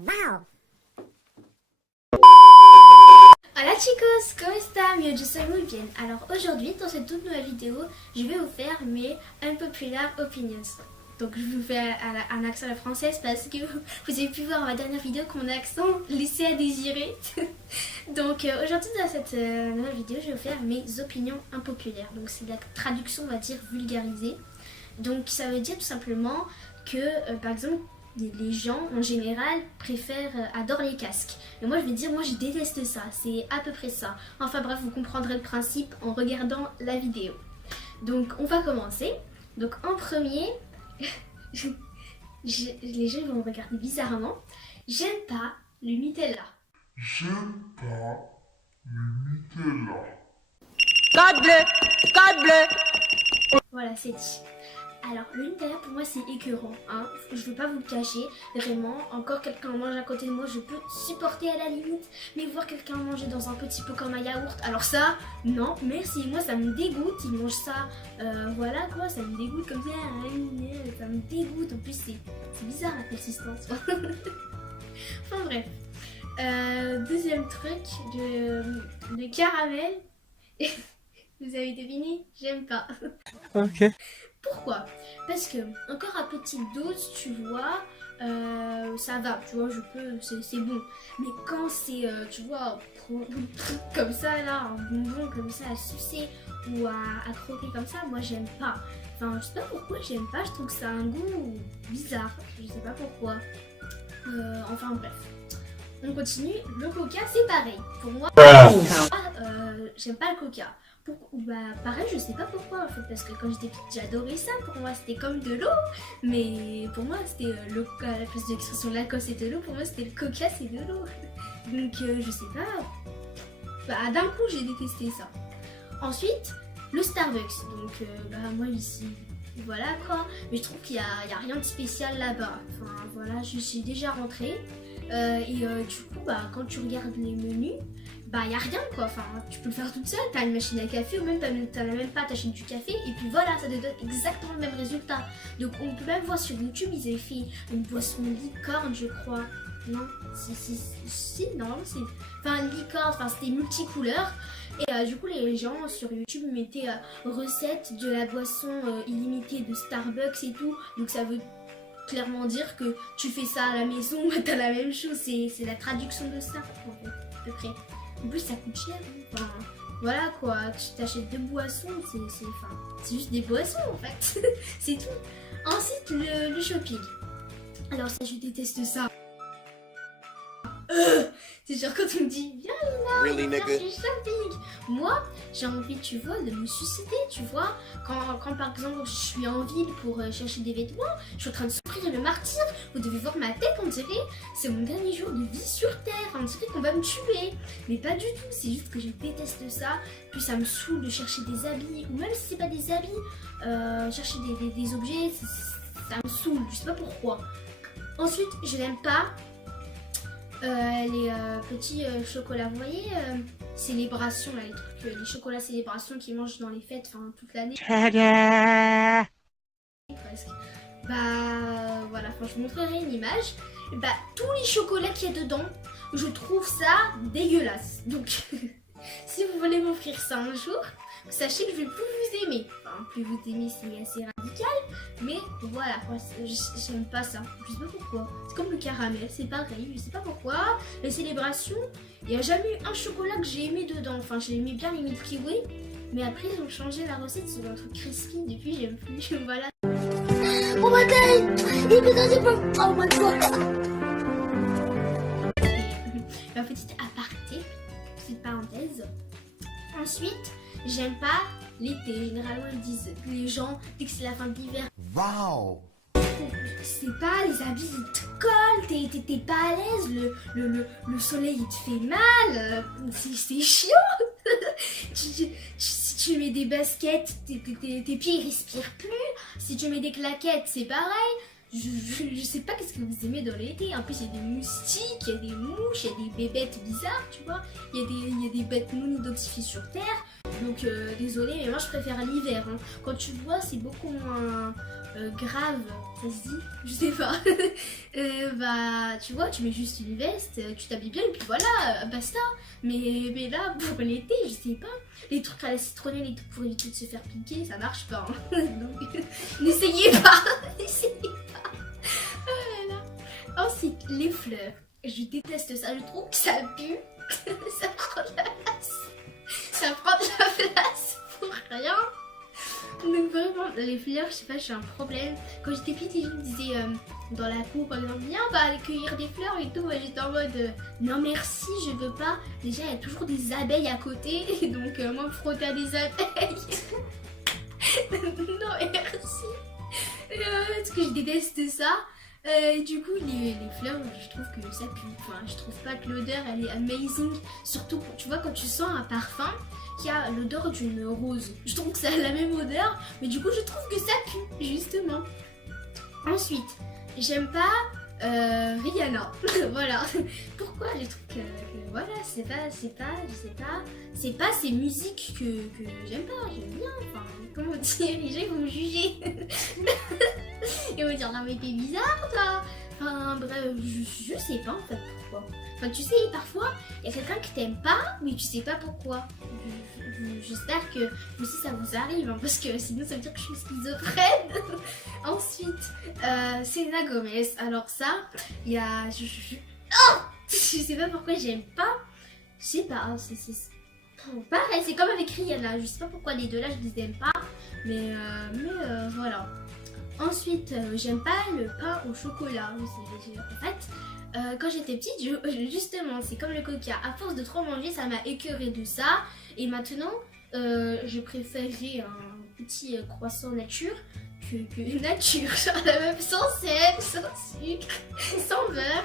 Wow! Hola chicos, ¿cómo están? Yo soy muy bien. Alors aujourd'hui, dans cette toute nouvelle vidéo, je vais vous faire mes unpopular opinions. Donc je vous fais un accent à la française parce que vous avez pu voir dans ma dernière vidéo que mon accent laissait à désirer. Donc aujourd'hui dans cette nouvelle vidéo, je vais vous faire mes opinions impopulaires. Donc c'est la traduction, on va dire, vulgarisée. Donc ça veut dire tout simplement que par exemple, les gens en général adorent les casques. Et moi je vais dire, moi je déteste ça, c'est à peu près ça. Enfin bref, vous comprendrez le principe en regardant la vidéo. Donc on va commencer. Donc en premier, les gens vont me regarder bizarrement. J'aime pas le Nutella. J'aime pas le Nutella. Code bleu! Code bleu! Voilà, c'est dit. Alors, le Nutella pour moi c'est écœurant, hein. Je veux pas vous le cacher, vraiment. Encore quelqu'un en mange à côté de moi, je peux supporter à la limite. Mais voir quelqu'un manger dans un petit pot comme un yaourt, alors ça, non, merci. Moi ça me dégoûte, ils mangent ça, voilà quoi, ça me dégoûte comme ça, ça me dégoûte. En plus c'est bizarre la consistance. Enfin bref. Deuxième truc, de caramel. Vous avez deviné, j'aime pas. Ok. Pourquoi? Parce que, encore à petite dose, tu vois, ça va, tu vois, je peux, c'est bon. Mais quand c'est, tu vois, comme ça, là, un bonbon comme ça à sucer ou à croquer comme ça, moi j'aime pas. Enfin, je sais pas pourquoi j'aime pas, je trouve que ça a un goût bizarre, je sais pas pourquoi. Enfin bref. On continue, le coca c'est pareil. Pour moi, j'aime pas le coca. Bah pareil, je sais pas pourquoi en fait, parce que quand j'étais petite j'adorais ça, pour moi c'était comme de l'eau, mais pour moi c'était l'eau, à la place de l'expression Lacoste c'est de l'eau, pour moi c'était le coca c'est de l'eau. Donc je sais pas, bah d'un coup j'ai détesté ça. Ensuite, le Starbucks, donc bah moi ici, voilà quoi, mais je trouve qu'il y a rien de spécial là-bas, enfin voilà, je suis déjà rentrée, et du coup bah quand tu regardes les menus, bah y a rien quoi, enfin tu peux le faire toute seule, t'as une machine à café ou même t'en as même pas, t'achètes du café et puis voilà, ça te donne exactement le même résultat. Donc on peut même voir sur YouTube, ils avaient fait une boisson licorne je crois, non, si normalement c'est, enfin licorne, enfin c'était multicouleur et du coup les gens sur YouTube mettaient recette de la boisson illimitée de Starbucks et tout, donc ça veut clairement dire que tu fais ça à la maison, t'as la même chose, c'est la traduction de ça en fait, à peu près. En plus ça coûte cher, enfin, voilà quoi, tu t'achètes deux boissons, c'est juste des boissons en fait, c'est tout. Ensuite le shopping, alors ça je déteste ça. C'est genre quand on me dit viens Lina, Really, on va faire nigga? du shopping. Moi j'ai envie, tu vois, de me susciter, tu vois. Quand par exemple je suis en ville pour chercher des vêtements, je suis en train de souffrir le martyr. Vous devez voir ma tête, on dirait c'est mon dernier jour de vie sur terre, on dirait qu'on va me tuer. Mais pas du tout, c'est juste que je déteste ça. Puis ça me saoule de chercher des habits, ou même si c'est pas des habits, chercher des objets, ça me saoule, je sais pas pourquoi. Ensuite je n'aime pas les petits chocolats, vous voyez, célébrations, là, les trucs, les chocolats célébrations qu'ils mangent dans les fêtes, enfin toute l'année. Presque. Bah voilà, enfin je vous montrerai une image. Bah tous les chocolats qu'il y a dedans, je trouve ça dégueulasse. Donc si vous voulez m'offrir ça un jour, sachez que je vais plus vous aimer. Enfin, plus vous aimer c'est assez radical, mais voilà, j'aime pas ça, je sais pas pourquoi. C'est comme le caramel, c'est pareil, je sais pas pourquoi. Les célébrations, il n'y a jamais eu un chocolat que j'ai aimé dedans. Enfin j'ai aimé bien les Milky Way, mais après ils ont changé la recette sur un truc crispy, depuis j'aime plus, voilà. Oh my god! Oh my god! Ma petite aparté, petite parenthèse. Ensuite, j'aime pas l'été. Généralement, ils disent les gens, dès que c'est la fin de l'hiver, Wow! c'est pas, les habits ils te collent, t'es pas à l'aise, le soleil il te fait mal, c'est chiant. Si tu mets des baskets, tes pieds ils respirent plus. Si tu mets des claquettes, c'est pareil. Je sais pas qu'est-ce que vous aimez dans l'été. En plus, il y a des moustiques, il y a des mouches, il y a des bébêtes bizarres, tu vois. Il y a des bêtes non identifiées sur Terre. Donc, désolé, mais moi je préfère l'hiver. Hein. Quand tu vois, c'est beaucoup moins grave, ça se dit, je sais pas. Bah tu vois, tu mets juste une veste, tu t'habilles bien et puis voilà, basta. Mais là, pour l'été, je sais pas, les trucs à la citronnelle et tout pour éviter de se faire piquer, ça marche pas. Hein. Donc n'essayez pas, n'essayez pas. Oh là là. Ensuite, les fleurs. Je déteste ça, je trouve que ça pue, ça prend de la place. Ça prend de la place pour rien. Donc vraiment, les fleurs, je sais pas, j'ai un problème. Quand j'étais petite, les gens me disaient dans la cour, par exemple, viens, on va aller cueillir des fleurs et tout. Et j'étais en mode, non merci, je veux pas. Déjà, il y a toujours des abeilles à côté. Et donc, moi, me frotter à des abeilles. Non merci. Parce que je déteste ça. Du coup, les fleurs, je trouve que ça pue. Enfin, je trouve pas que l'odeur, elle est amazing. Surtout, tu vois, quand tu sens un parfum qui a l'odeur d'une rose. Je trouve que ça a la même odeur, mais du coup, je trouve que ça pue, justement. Ensuite, j'aime pas Rihanna. Voilà. Pourquoi? Je trouve que voilà, c'est pas ces musiques que j'aime pas. J'aime bien. Enfin, comment dire, les gens ils vont me juger. Ils vont dire non mais t'es bizarre toi. Enfin bref, je sais pas en fait pourquoi. Enfin tu sais, parfois il y a quelqu'un qui t'aime pas, mais tu sais pas pourquoi. J'espère que vous aussi ça vous arrive, hein, parce que sinon ça veut dire que je suis schizophrène. Ensuite, Selena Gomez. Alors ça, il y a... Oh, je sais pas pourquoi j'aime pas. Je sais pas, pareil, c'est comme avec Rihanna. Je sais pas pourquoi les deux là je les aime pas. Mais voilà. Ensuite, j'aime pas le pain au chocolat. En fait, quand j'étais petite, justement, c'est comme le coca. À force de trop manger, ça m'a écœurée de ça. Et maintenant, je préférerais un petit croissant nature que nature. Genre la même sans sel, sans sucre, sans beurre.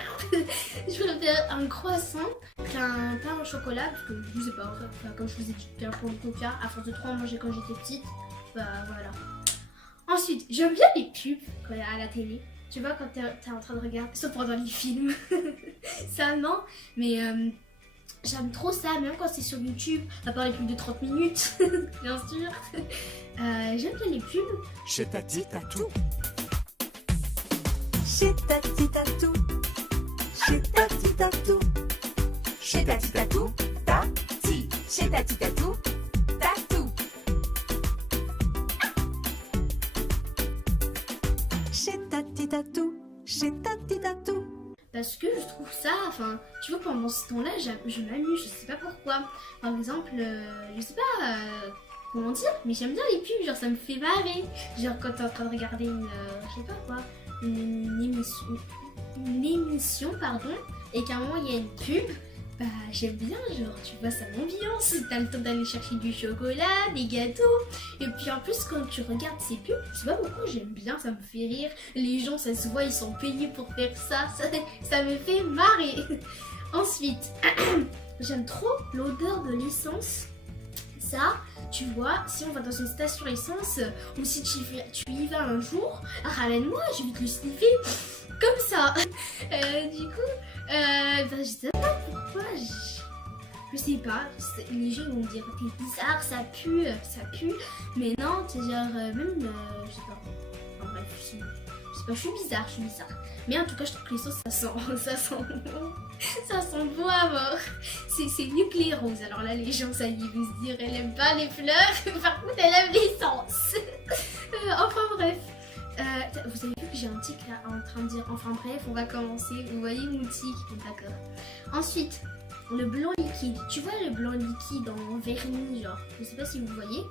Je préfère un croissant qu'un pain au chocolat. Parce que je sais pas, enfin, comme je vous ai dit, un pain au coca. À force de trop en manger quand j'étais petite, bah voilà. Ensuite, j'aime bien les pubs quand il y a à la télé. Tu vois, quand t'es en train de regarder, sauf pendant les films. Ça, non. Mais j'aime trop ça, même quand c'est sur YouTube, à part les pubs de 30 minutes, bien sûr. J'aime bien les pubs. Chez Tati Tatou. Chez Tati Tatou. Chez Tati Tatou. Chez Tati Tatou. Tati. Chez Tati Tatou. Tatou. Chez Tati Tatou. Chez Tati Tatou. Parce que je trouve ça, enfin, tu vois, pendant ce temps-là, je m'amuse, je sais pas pourquoi. Par exemple, je sais pas comment dire, mais j'aime bien les pubs, genre ça me fait marrer. Genre quand t'es en train de regarder une, je sais pas quoi, une émission, pardon, et qu'à un moment il y a une pub, bah j'aime bien, genre tu vois, ça m'ambiance, t'as le temps d'aller chercher du chocolat, des gâteaux, et puis en plus quand tu regardes ces pubs, je sais pas pourquoi j'aime bien, ça me fait rire, les gens ça se voit, ils sont payés pour faire ça, ça me fait marrer. Ensuite, j'aime trop l'odeur de l'essence, ça, tu vois, si on va dans une station essence, ou si tu y vas un jour, ramène-moi, je vais te le sniffer, comme ça. Du coup, bah, je sais pas pourquoi, je sais pas, les gens vont me dire t'es bizarre, ça pue, mais non, c'est genre, même, je sais pas, enfin bref, je sais pas, je suis bizarre, mais en tout cas je trouve que les sauces ça sent bon à mort, c'est mieux que les roses, alors là les gens ça y est, vont se dire elle aime pas les fleurs, par contre elle aime l'essence. Enfin bref. Vous avez vu que j'ai un tic là en train de dire enfin bref on va commencer, vous voyez mon tic, d'accord. Ensuite le blanc liquide, tu vois le blanc liquide en vernis genre, je sais pas si vous voyez.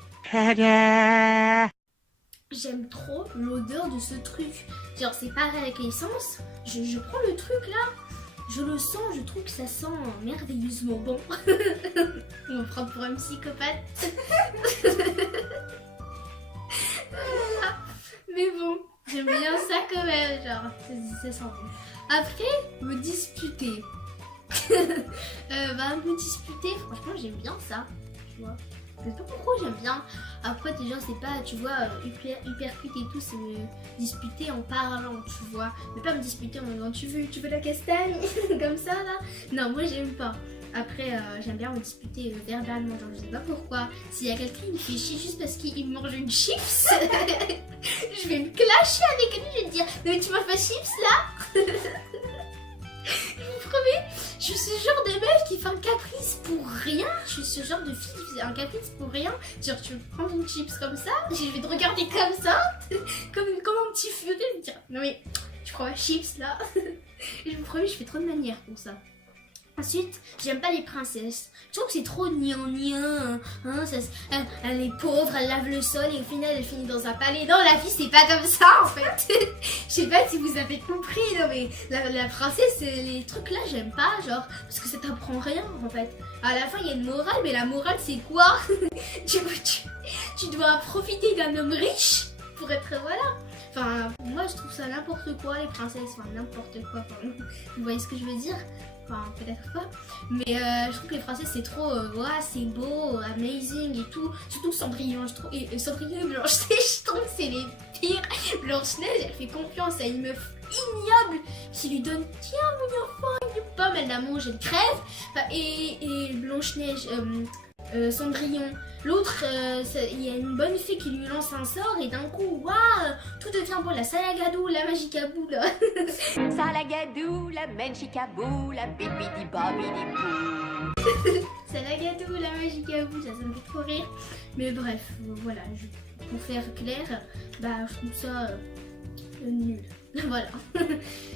J'aime trop l'odeur de ce truc, genre c'est pareil avec l'essence, je prends le truc là, je le sens, je trouve que ça sent merveilleusement bon. On me prend pour un psychopathe. Mais bon, j'aime bien ça quand même, genre, ça sent bon. Après, me disputer. Me disputer, franchement, j'aime bien ça, tu vois. Je sais pas pourquoi j'aime bien. Après, déjà, c'est pas, tu vois, hypercute et tout, c'est me disputer en parlant, tu vois. Mais pas me disputer en disant, tu veux la castagne, comme ça, là. Non, moi, j'aime pas. Après, j'aime bien me disputer verbalement, genre je sais pas pourquoi. S'il y a quelqu'un qui me fait chier juste parce qu'il mange une chips, je vais me clasher avec lui, je vais me dire non mais tu manges pas chips là. Je vous promets, je suis ce genre de meuf qui fait un caprice pour rien. Je suis ce genre de fille qui fait un caprice pour rien. Genre tu veux prendre une chips comme ça, je vais te regarder comme ça, comme un petit futé, je vais me dire non mais tu prends ma chips là. Je vous promets, je fais trop de manières pour ça. Ensuite, j'aime pas les princesses. Je trouve que c'est trop gnangnan. Hein, elle est pauvre, elle lave le sol et au final elle finit dans un palais. Non, la vie c'est pas comme ça en fait. Je sais pas si vous avez compris. Non mais la princesse, les trucs là j'aime pas, genre parce que ça t'apprend rien en fait. À la fin il y a une morale, mais la morale c'est quoi? tu dois profiter d'un homme riche pour être voilà. Enfin, moi je trouve ça n'importe quoi les princesses, enfin n'importe quoi. Enfin, vous voyez ce que je veux dire? Enfin, peut-être pas. Mais je trouve que les princesses c'est trop, ouais, c'est beau, amazing et tout. Surtout Cendrillon, je trouve. Et Cendrillon et Blanche-Neige, je trouve que c'est les pires. Blanche-Neige, elle fait confiance à une meuf ignoble qui lui donne tiens mon enfant, une pomme, elle la mange, elle crève. Enfin, et Blanche-Neige, Cendrillon, l'autre, il y a une bonne fée qui lui lance un sort et d'un coup, waouh, tout devient beau, la Salagadou, la Magicabou, là. Salagadou, la Menchikabou, la bibidi babidi bou. Salagadou, la Magicabou, ça me fait trop rire. Mais bref, voilà, pour faire clair, bah je trouve ça nul. Voilà.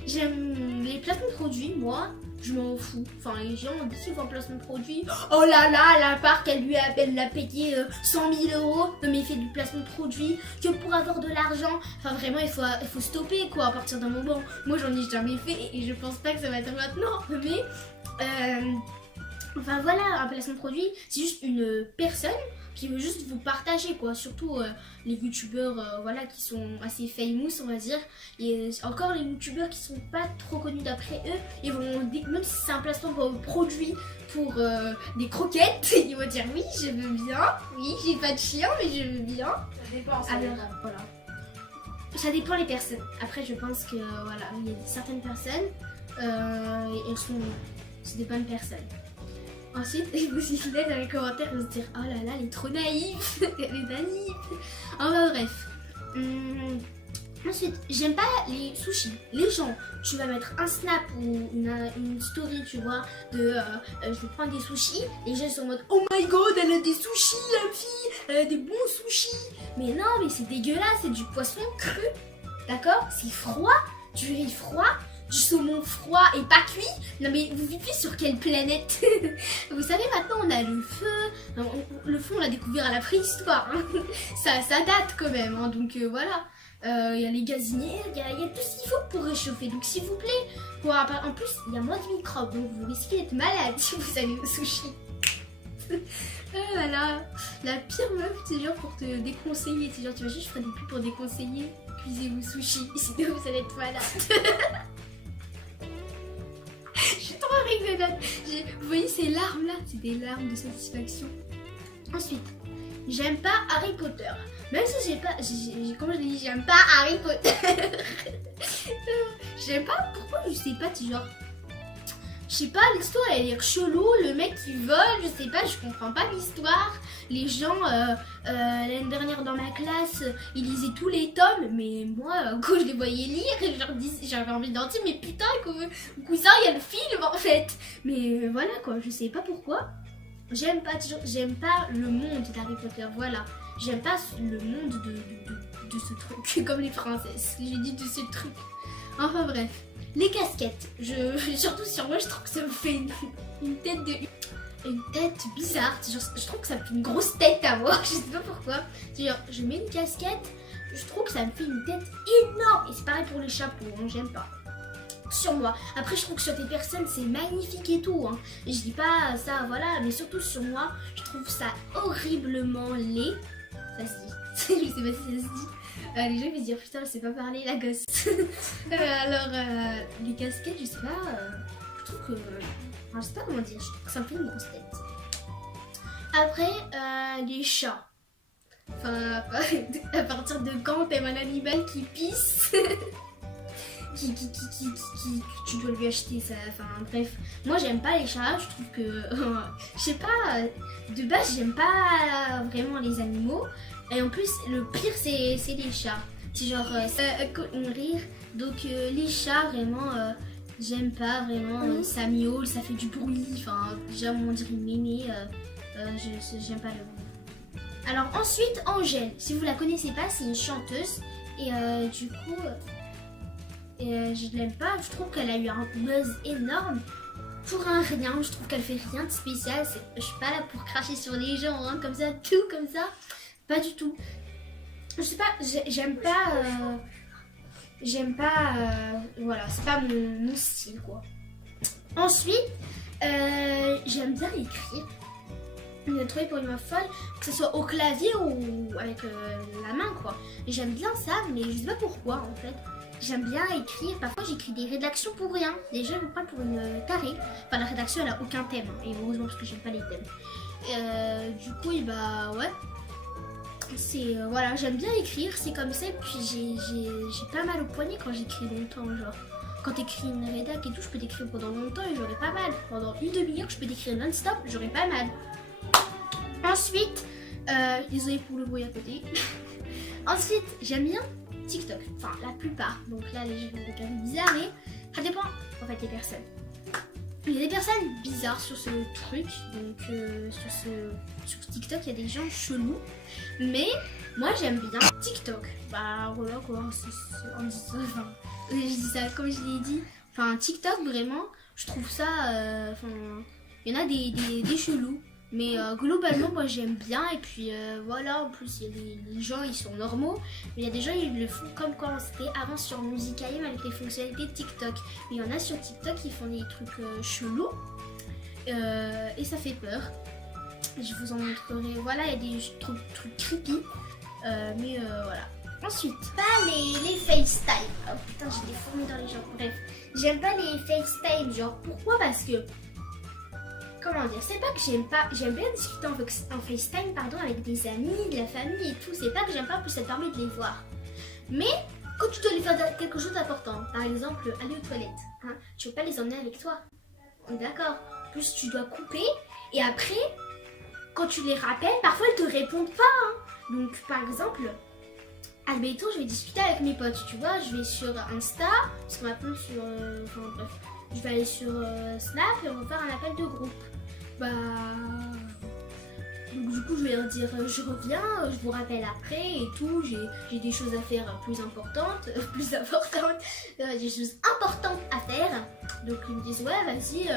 J'aime les placements de produits, moi. Je m'en fous. Enfin, les gens disent qu'ils font un placement de produit. Oh là là, la part qu'elle lui appelle l'a payé 100 000 €. Non, mais il fait du placement de produit que pour avoir de l'argent. Enfin, vraiment, il faut stopper quoi à partir d'un moment. Moi, j'en ai jamais fait et je pense pas que ça va être maintenant. Mais, enfin voilà, un placement de produit, c'est juste une personne qui veut juste vous partager quoi, surtout les youtubeurs voilà, qui sont assez famous on va dire, et encore les youtubeurs qui sont pas trop connus d'après eux, ils vont, même si c'est un placement de produit pour des croquettes, ils vont dire oui je veux bien, oui j'ai pas de chien mais je veux bien. Ça dépend, ça Alors, dépend. voilà. Ça dépend les personnes. Après je pense que voilà, il y a certaines personnes, c'est des bonnes personnes. Ensuite, vous y allez dans les commentaires, vous se dire oh là là, elle est trop naïve, elle est naïve. Enfin bref. Ensuite, j'aime pas les sushis. Les gens, tu vas mettre un snap ou une story, tu vois, de je vais prendre des sushis. Les gens sont en mode oh my god, elle a des sushis, la fille, elle a des bons sushis. Mais non, mais c'est dégueulasse, c'est du poisson cru. D'accord? C'est froid, du riz froid. Du saumon froid et pas cuit. Non mais vous vivez sur quelle planète? Vous savez maintenant on a le feu. Le feu on l'a découvert à la préhistoire. Hein. Ça date quand même. Hein. Donc voilà. Il y a les gazinières, il y a tout ce qu'il faut pour réchauffer. Donc s'il vous plaît. En plus il y a moins de microbes. Donc vous risquez d'être malade si vous allez au sushi. Voilà. La pire meuf c'est genre pour te déconseiller. C'est genre tu vas juste faire des pubs pour déconseiller. Cuisez-vous sushi. Sinon vous allez être malade. Je suis trop rigolote. Vous voyez ces larmes là, c'est des larmes de satisfaction. Ensuite, j'aime pas Harry Potter. Même si j'ai pas, comme je l'ai dit, j'aime pas Harry Potter. J'aime pas, pourquoi je sais pas, genre, je sais pas, l'histoire elle a l'air chelou, le mec qui vole, je sais pas, je comprends pas l'histoire. Les gens, l'année dernière dans ma classe, ils lisaient tous les tomes, mais moi, quand je les voyais lire, j'avais envie d'en dire, mais putain, cousin, il y a le film en fait. Mais voilà quoi, je sais pas pourquoi. J'aime pas le monde d'Harry Potter, voilà. J'aime pas le monde de ce truc, comme les princesses, j'ai dit de ce truc. Enfin bref. Les casquettes, surtout sur moi, je trouve que ça me fait une tête bizarre. Genre, je trouve que ça me fait une grosse tête à moi, je sais pas pourquoi. Genre, je mets une casquette, je trouve que ça me fait une tête énorme. Et c'est pareil pour les chapeaux, hein, j'aime pas. Sur moi. Après, je trouve que sur des personnes, c'est magnifique et tout. Hein. Et je dis pas ça, voilà, mais surtout sur moi, je trouve ça horriblement laid. Ça se dit. Je sais pas si ça se dit. Les gens vont se dire putain, elle sait pas parler la gosse. Alors les casquettes, je sais pas, je trouve que, enfin, je sais pas comment dire, je trouve que ça me fait une grosse tête. Après les chats, enfin à partir de quand t'aimes un animal qui pisse? que tu dois lui acheter ça. Enfin bref, moi j'aime pas les chats, je trouve que je sais pas, de base j'aime pas vraiment les animaux et en plus le pire c'est les chats. C'est genre rire. Donc les chats vraiment j'aime pas vraiment, ça miaule, ça fait du bruit, enfin déjà on dirait une mémé, j'aime pas le bruit. Alors ensuite Angèle, si vous la connaissez pas, c'est une chanteuse et du coup je l'aime pas, je trouve qu'elle a eu un buzz énorme pour un rien, je trouve qu'elle fait rien de spécial, je suis pas là pour cracher sur les gens hein, comme ça, tout comme ça, pas du tout. Je sais pas, j'aime pas, voilà, c'est pas mon style quoi. Ensuite, j'aime bien écrire. J'ai trouvé pour une meuf folle, que ce soit au clavier ou avec la main quoi. J'aime bien ça, mais je sais pas pourquoi en fait. J'aime bien écrire, parfois j'écris des rédactions pour rien. Les gens me prennent pour une tarée. Enfin la rédaction elle a aucun thème, hein, et heureusement parce que j'aime pas les thèmes. Du coup, bah ouais. C'est voilà, j'aime bien écrire, c'est comme ça, et puis j'ai pas mal au poignet quand j'écris longtemps, genre quand t'écris une rédac et tout, je peux t'écrire pendant longtemps et j'aurai pas mal. Pendant une demi-heure, je peux t'écrire non-stop, j'aurai pas mal. Ensuite, désolé pour le bruit à côté. Ensuite, j'aime bien TikTok, enfin la plupart. Donc là, les gens vont regarder bizarre, mais ça dépend en fait des personnes. Il y a des personnes bizarres sur ce truc, donc sur TikTok, il y a des gens chelous. Mais moi, j'aime bien TikTok. Bah voilà quoi, on dit ça, enfin, je dis ça comme je l'ai dit. Enfin, TikTok, vraiment, je trouve ça, il y en a des chelous. Mais globalement, moi j'aime bien. Et puis voilà, en plus, il y a des gens, ils sont normaux. Mais il y a des gens, ils le font comme quand c'était avant sur Musical.ly avec les fonctionnalités de TikTok. Mais il y en a sur TikTok qui font des trucs chelous. Et ça fait peur. Je vous en montrerai. Voilà, il y a des trucs creepy. Mais voilà. Ensuite, pas les FaceTime. Oh putain, j'ai des fourmis dans les jambes. Bref, j'aime pas les FaceTime. Genre, pourquoi? Parce que... Comment dire, c'est pas que j'aime bien discuter en FaceTime avec des amis, de la famille et tout, c'est pas que j'aime pas, plus ça te permet de les voir. Mais quand tu dois lui faire quelque chose d'important, par exemple aller aux toilettes, hein, tu veux pas les emmener avec toi, on est d'accord. Plus tu dois couper et après, quand tu les rappelles, parfois ils te répondent pas. Hein. Donc par exemple, admettons je vais discuter avec mes potes, tu vois, je vais sur Insta, parce qu'on m'appelle sur... enfin bref. Je vais aller sur Snap et on va faire un appel de groupe. Bah... Donc du coup je vais leur dire je reviens, je vous rappelle après et tout, j'ai des choses à faire plus importantes, des choses importantes à faire. Donc ils me disent ouais vas-y,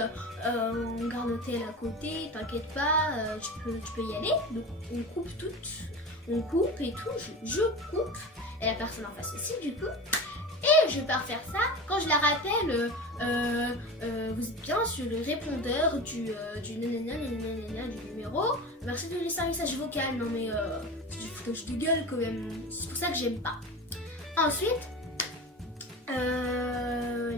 on garde l'hôtel à côté, t'inquiète pas, tu peux y aller. Donc on coupe on coupe et tout, je coupe, et la personne en face aussi du coup. Et je pars faire ça. Quand je la rappelle, vous êtes bien sur le répondeur du numéro. Merci de laisser un message vocal. Non mais c'est du foutage de gueule quand même. C'est pour ça que j'aime pas. Ensuite,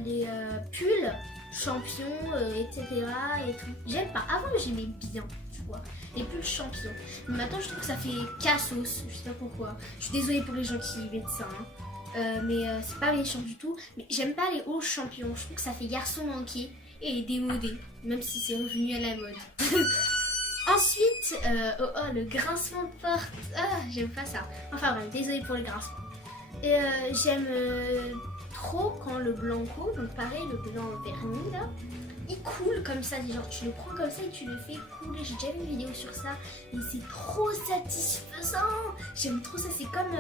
les pulls, champions, etc. et tout. J'aime pas. Avant j'aimais bien, tu vois. Les pulls champions. Mais maintenant je trouve que ça fait cassos. Je sais pas pourquoi. Je suis désolée pour les gens qui mettent ça. Hein. Mais c'est pas méchant du tout. Mais j'aime pas les hauts champions. Je trouve que ça fait garçon manqué et démodé, même si c'est revenu à la mode. Ensuite, le grincement de porte. Ah, j'aime pas ça. Enfin bref, désolée pour le grincement. Et j'aime trop quand le blanco, donc pareil, le blanc vernis là, il coule comme ça. Genre tu le prends comme ça et tu le fais couler. J'ai déjà vu une vidéo sur ça et c'est trop satisfaisant. J'aime trop ça. C'est comme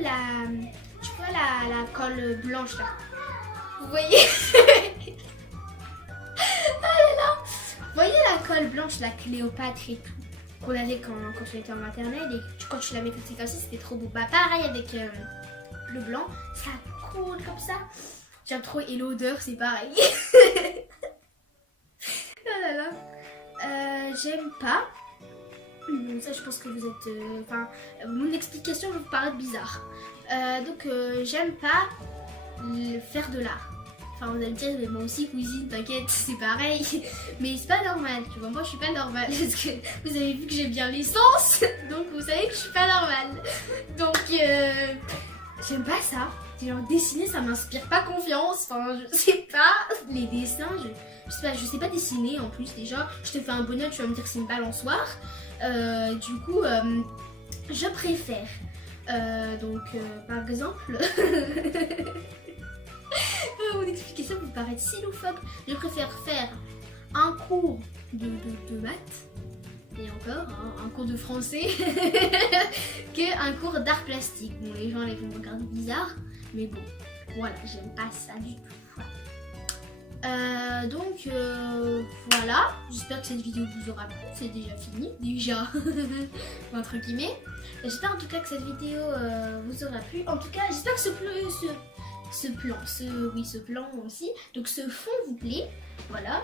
la... Tu vois la colle blanche là. Vous voyez? Ah là là. Vous voyez la colle blanche, la Cléopâtre et tout, qu'on avait quand on était en maternelle, et quand tu la mettais comme ça, c'était trop beau. Bah pareil avec le blanc, ça coule comme ça. J'aime trop, et l'odeur c'est pareil. Oh là là. J'aime pas. Donc ça je pense que vous êtes... mon explication va vous paraître bizarre. Donc j'aime pas faire de l'art. Enfin vous allez me dire mais moi aussi cousine t'inquiète c'est pareil. Mais c'est pas normal tu vois, moi je suis pas normale. Parce que vous avez vu que j'ai bien l'essence. Donc vous savez que je suis pas normale. Donc j'aime pas ça. C'est genre dessiner, ça m'inspire pas confiance. Enfin, je sais pas. Les dessins, je sais pas dessiner en plus déjà. Je te fais un bonheur, tu vas me dire que c'est une balançoire. Du coup, je préfère. Par exemple, vous expliquer ça vous paraît si loufoque. Je préfère faire un cours de maths. Et encore, hein, un cours de français qu'un cours d'art plastique. Bon, les gens les vont me regarder bizarre, mais bon, voilà, j'aime pas ça du tout. Voilà, j'espère que cette vidéo vous aura plu, c'est déjà fini, entre guillemets. J'espère en tout cas que cette vidéo vous aura plu. En tout cas, j'espère que ce plan aussi, donc ce fond vous plaît, voilà,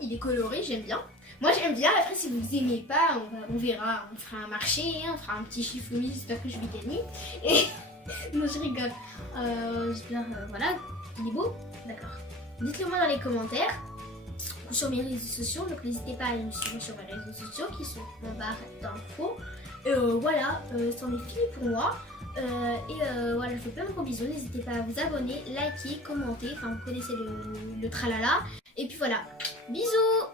il est coloré, j'aime bien. Moi j'aime bien, après si vous aimez pas, on verra, on fera un marché, on fera un petit chiffoni, j'espère que je vais gagner. Et non je rigole, j'espère, voilà, il est beau, d'accord. Dites-le moi dans les commentaires ou sur mes réseaux sociaux, donc n'hésitez pas à aller me suivre sur mes réseaux sociaux qui sont en barre d'infos. Voilà, c'en est fini pour moi. Voilà, je vous fais plein de gros bisous, n'hésitez pas à vous abonner, liker, commenter, enfin vous connaissez le tralala. Et puis voilà, bisous.